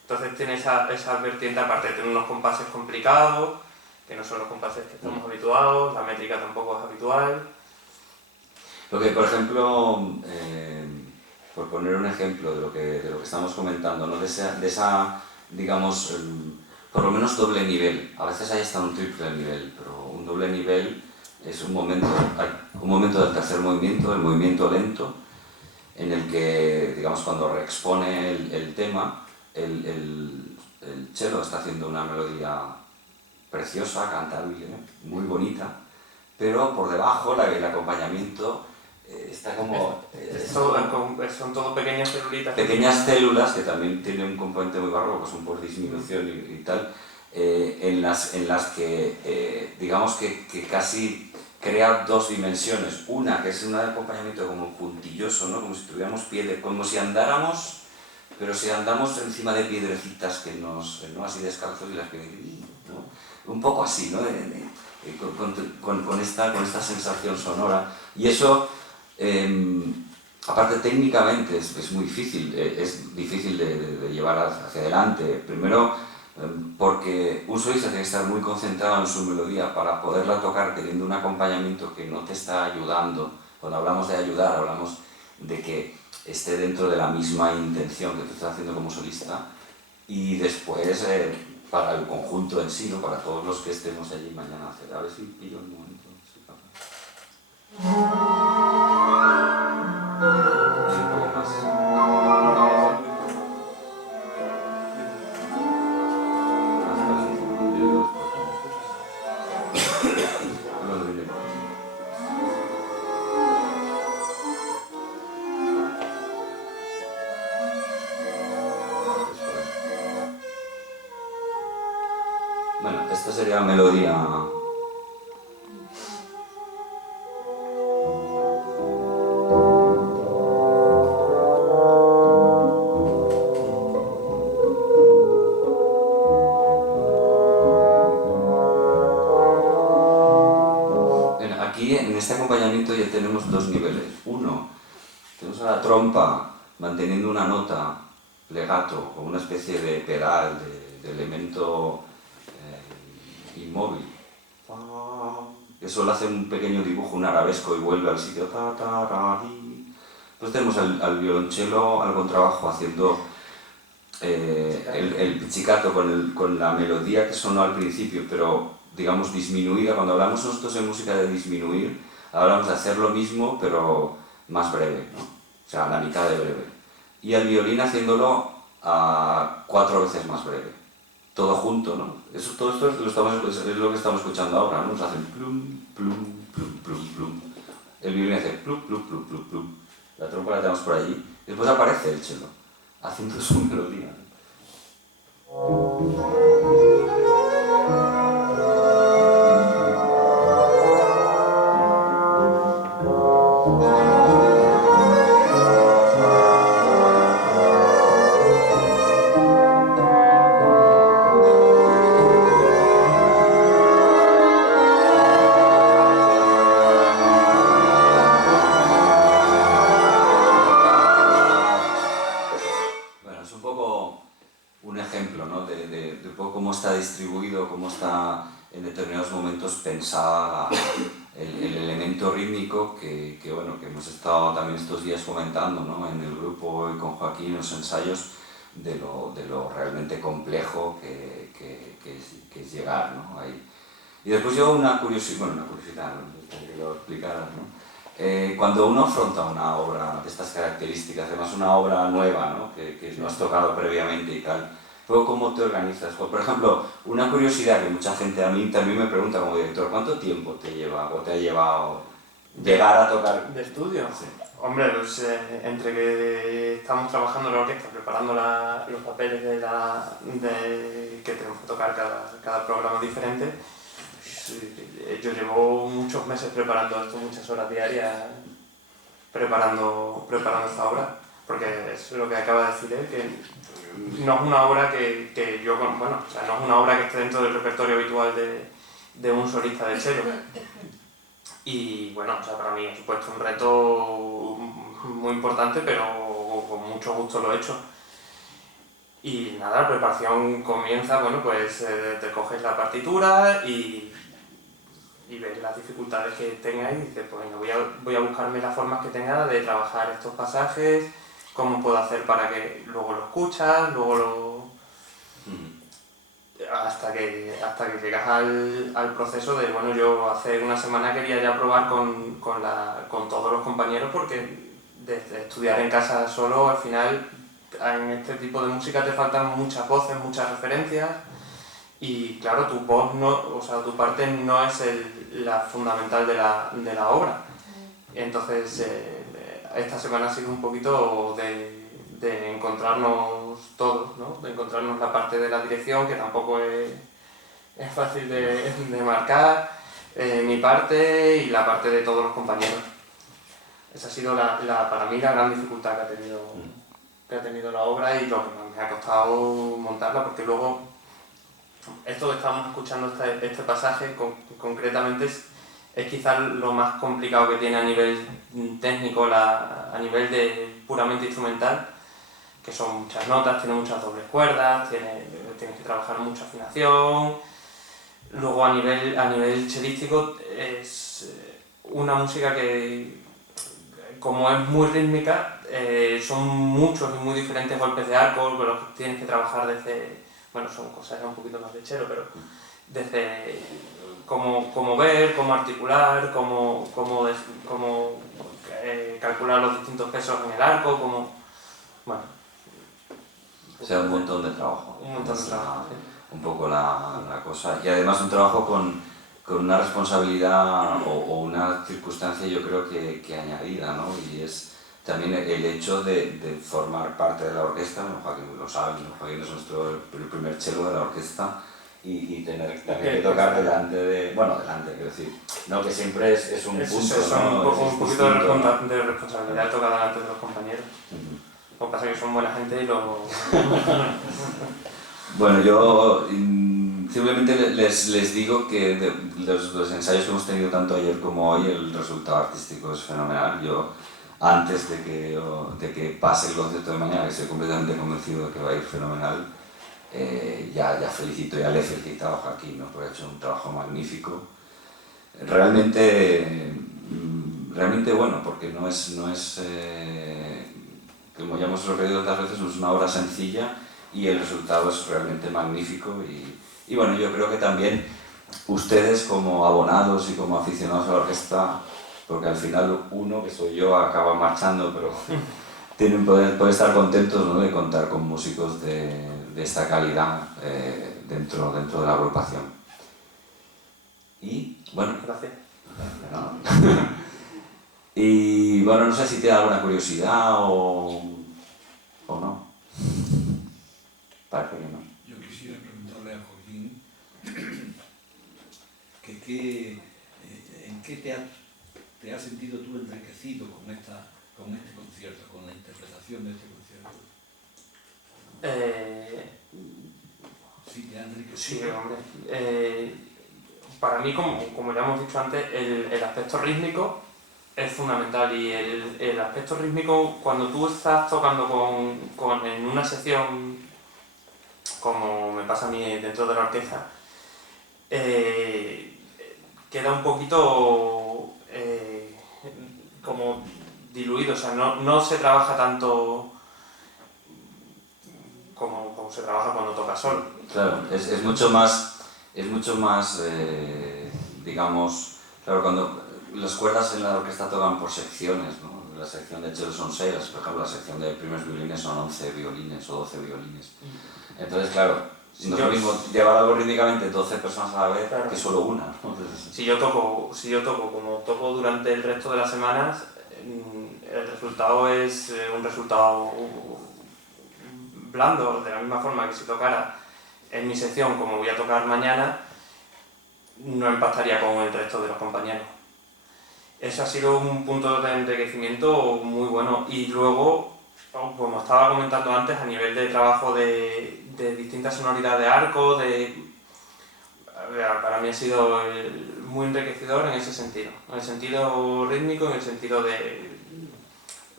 Entonces tiene esa vertiente, aparte de tener unos compases complicados, que no son los compases que estamos habituados, la métrica tampoco es habitual. Lo que, por ejemplo, por poner un ejemplo de lo que estamos comentando, ¿no? de esa digamos, por lo menos doble nivel, a veces hay hasta un triple nivel, pero un doble nivel es un momento del tercer movimiento, el movimiento lento, en el que, digamos, cuando reexpone el tema, el cello está haciendo una melodía preciosa, cantable, muy bonita, pero por debajo el acompañamiento está como... son todo pequeñas celulitas. Pequeñas células que también tienen un componente muy barroco, son por disminución y tal, en las que digamos que casi crea dos dimensiones. Una que es un acompañamiento como puntilloso, ¿no? Como si tuviéramos como si andáramos, pero si andamos encima de piedrecitas que ¿no? Así descalzos y las piedras, ¿no? Un poco así, ¿no? con esta sensación sonora. Y eso, aparte técnicamente, es muy difícil, es difícil de llevar hacia adelante. Primero, porque un solista tiene que estar muy concentrado en su melodía para poderla tocar teniendo un acompañamiento que no te está ayudando. Cuando hablamos de ayudar, hablamos de que esté dentro de la misma intención que tú estás haciendo como solista. Y después, para el conjunto en sí, ¿no? Para todos los que estemos allí mañana, a ver si pillo un momento. Sí, un poco más. Bueno, esta sería la melodía. Aquí en este acompañamiento ya tenemos dos niveles. Uno, tenemos a la trompa manteniendo una nota legato o una especie de pedal, de elemento inmóvil. Que solo hace un pequeño dibujo, un arabesco y vuelve al sitio. Entonces tenemos al violonchelo, al contrabajo haciendo el pizzicato con la melodía que sonó al principio, pero digamos disminuida. Cuando hablamos nosotros en música de disminuir, hablamos de hacer lo mismo pero más breve, ¿no? O sea, la mitad de breve. Y el violín haciéndolo a 4 veces más breve. Todo junto, ¿no? Todo esto es lo que estamos escuchando ahora, ¿no? Nos hacen plum, plum, plum, plum, plum. El violín hace plum, plum, plum, plum, plum. La trompa la tenemos por allí. Después aparece el cello, haciendo su melodía. Distribuido, cómo está en determinados momentos pensada el elemento rítmico que hemos estado también estos días comentando, ¿no? En el grupo y con Joaquín en los ensayos de lo realmente complejo que es llegar, ¿no? Ahí. Y después yo una curiosidad, ¿no? Que lo explicara, ¿no? Cuando uno afronta una obra de estas características, además una obra nueva, ¿no? Que no has tocado previamente y tal, luego, ¿cómo te organizas? Por ejemplo, una curiosidad que mucha gente a mí también me pregunta como director, ¿cuánto tiempo te lleva o te ha llevado llegar a tocar? ¿De estudio? Sí. Hombre, pues entre que estamos trabajando en la orquesta, preparando los papeles que tenemos que tocar cada programa diferente, pues, yo llevo muchos meses preparando esto, muchas horas diarias preparando esta obra, porque es lo que acaba de decir él, que no es una obra que yo, bueno, o sea, no es una obra que esté dentro del repertorio habitual de un solista de cello. Y bueno, o sea, para mí ha supuesto un reto muy importante, pero con mucho gusto lo he hecho. Y nada, la preparación comienza, bueno, pues te coges la partitura y ves las dificultades que tengas y dices, pues voy a buscarme las formas que tenga de trabajar estos pasajes, cómo puedo hacer para que luego lo escuchas, hasta que llegas al proceso de, bueno, yo hace una semana quería ya probar con todos los compañeros, porque desde estudiar en casa solo, al final en este tipo de música te faltan muchas voces, muchas referencias, y claro, tu voz no, o sea, tu parte no es la fundamental de la obra. Entonces esta semana ha sido un poquito de encontrarnos todos, ¿no? De encontrarnos la parte de la dirección, que tampoco es fácil de marcar, mi parte y la parte de todos los compañeros. Esa ha sido para mí la gran dificultad que ha tenido la obra y lo que me ha costado montarla, porque luego esto que estamos escuchando, este pasaje concretamente es quizás lo más complicado que tiene a nivel técnico, a nivel de puramente instrumental, que son muchas notas, tiene muchas dobles cuerdas, tienes que trabajar mucha afinación. Luego a nivel chelístico es una música que, como es muy rítmica, son muchos y muy diferentes golpes de arco, con los que tienes que trabajar desde, bueno, son cosas un poquito más de chelo, pero desde cómo ver, cómo articular, cómo calcular los distintos pesos en el arco, bueno. O sea, un montón de trabajo. Un montón de trabajo, sí. Un poco la cosa. Y además un trabajo con una responsabilidad o una circunstancia, yo creo que añadida, ¿no? Y es también el hecho de formar parte de la orquesta. Joaquín lo sabe, ¿no? Joaquín es el primer cello de la orquesta y tener también que tocar delante, quiero decir, no, que siempre es un punto, ¿no? Un poquito de responsabilidad tocar delante de los compañeros. Lo que pasa es que son buena gente y lo... Bueno, yo simplemente les digo que de los ensayos que hemos tenido tanto ayer como hoy, el resultado artístico es fenomenal. Yo, antes de que pase el concierto de mañana, que estoy completamente convencido de que va a ir fenomenal, ya le he felicitado a Joaquín, ¿no? Porque ha hecho un trabajo magnífico. Realmente bueno, porque no es como ya hemos repetido otras veces, no es una obra sencilla y el resultado es realmente magnífico y bueno, yo creo que también ustedes como abonados y como aficionados a la orquesta, porque al final uno, que soy yo, acaba marchando, pero pueden estar contentos, ¿no?, de contar con músicos de esta calidad dentro de la agrupación. Y bueno, gracias. Y bueno, no sé si tiene alguna curiosidad o no. Parece que no. Yo quisiera preguntarle a Joaquín en qué te has sentido tú enriquecido con este concierto, con la interpretación de este concierto. Sí, te ha enriquecido. Sí, hombre. Para mí, como ya hemos dicho antes, el aspecto rítmico es fundamental y el aspecto rítmico, cuando tú estás tocando en una sección, como me pasa a mí dentro de la orquesta, queda un poquito como diluido, o sea, no se trabaja tanto como se trabaja cuando toca solo. Claro, es mucho más, digamos, claro, cuando las cuerdas en la orquesta tocan por secciones, ¿no? La sección de cello son 6, por ejemplo, la sección de primeros violines son 11 violines o 12 violines. Entonces, claro, no es lo mismo llevar algo rítmicamente 12 personas a la vez, claro, que solo una, ¿no? Entonces, si yo toco como toco durante el resto de las semanas, el resultado es un resultado blando, de la misma forma que si tocara en mi sección como voy a tocar mañana, no empataría con el resto de los compañeros. Ese ha sido un punto de enriquecimiento muy bueno. Y luego, como estaba comentando antes, a nivel de trabajo de distintas sonoridades de arco, para mí ha sido muy enriquecedor en ese sentido. En el sentido rítmico, en el sentido de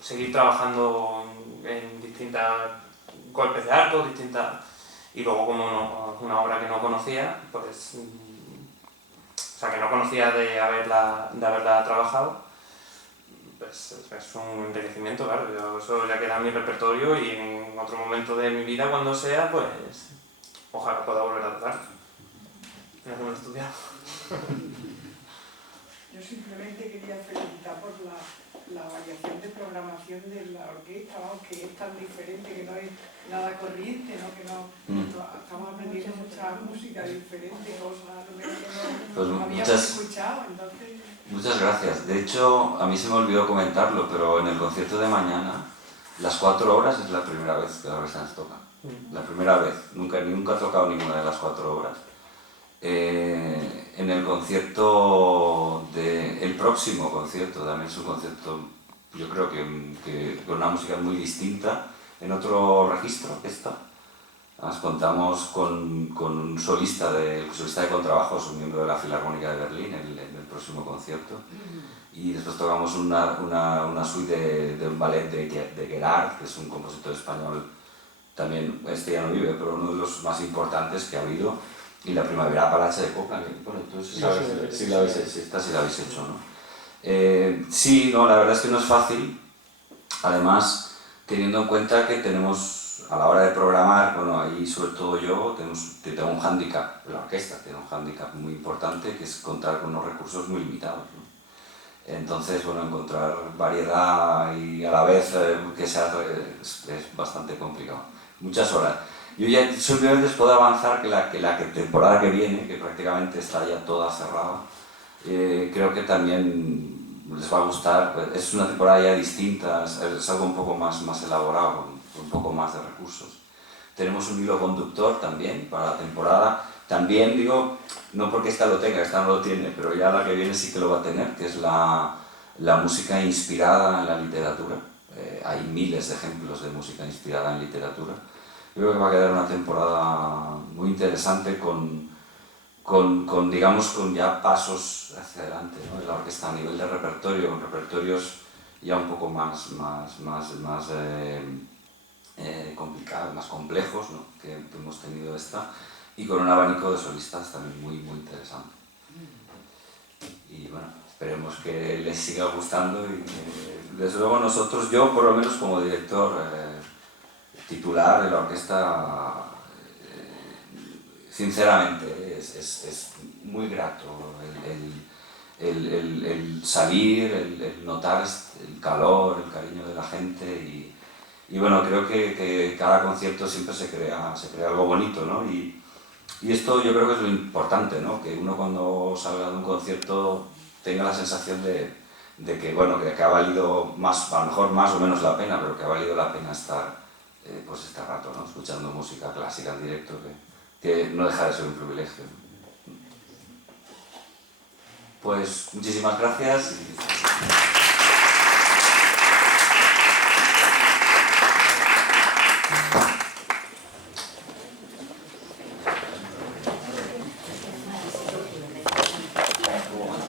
seguir trabajando en distintos golpes de arco, y luego, como una obra que no conocía, pues... O sea, que no conocía de haberla trabajado, pues es un enriquecimiento, claro. Eso ya queda en mi repertorio y en otro momento de mi vida, cuando sea, pues ojalá pueda volver a tocar. Ya que me he estudiado. Yo simplemente quería felicitar por la variación de programación de la orquesta, que es tan diferente, que no es nada corriente, ¿no? Que estamos aprendiendo mucha música diferente, cosas que no habíamos escuchado. Entonces... Muchas gracias. De hecho, a mí se me olvidó comentarlo, pero en el concierto de mañana, las 4 horas es la primera vez que la orquesta nos toca. La primera vez. Nunca he tocado ninguna de las 4 horas. En el concierto el próximo concierto también es un concierto, yo creo que con una música muy distinta, en otro registro que está. Además, contamos con un solista de contrabajos, un miembro de la Filarmónica de Berlín, en el próximo concierto. Y después tocamos una suite de un ballet de Gerard, que es un compositor español, también este ya no vive, pero uno de los más importantes que ha habido. Y la Primavera Apalache de Copland. Bueno, entonces sí la habéis hecho, ¿no? Sí, no, la verdad es que no es fácil. Además, teniendo en cuenta que tenemos, a la hora de programar, bueno, ahí sobre todo yo, tengo un hándicap, la orquesta tiene un hándicap muy importante, que es contar con unos recursos muy limitados, ¿no? Entonces, bueno, encontrar variedad y a la vez que sea es bastante complicado. Muchas horas. Yo ya simplemente os puedo avanzar que la temporada que viene, que prácticamente está ya toda cerrada, creo que también les va a gustar. Es una temporada ya distinta, es algo un poco más elaborado, con un poco más de recursos. Tenemos un hilo conductor también para la temporada. También digo, no porque esta lo tenga, esta no lo tiene, pero ya la que viene sí que lo va a tener, que es la música inspirada en la literatura. Hay miles de ejemplos de música inspirada en literatura. Yo creo que va a quedar una temporada muy interesante digamos, con ya pasos hacia adelante, ¿no? De la orquesta a nivel de repertorio, con repertorios ya un poco más complicados, más complejos, ¿no? que hemos tenido esta, y con un abanico de solistas también muy interesante. Y bueno, esperemos que les siga gustando y desde luego nosotros, yo por lo menos como director titular de la orquesta, sinceramente es muy grato el salir, el notar el calor, el cariño de la gente y bueno, creo que cada concierto siempre se crea algo bonito, ¿no? Y esto yo creo que es lo importante, ¿no? Que uno cuando salga de un concierto tenga la sensación de que, bueno, que ha valido a lo mejor más o menos la pena, pero que ha valido la pena estar pues este rato, ¿no? Escuchando música clásica en directo, que no deja de ser un privilegio. Pues muchísimas gracias.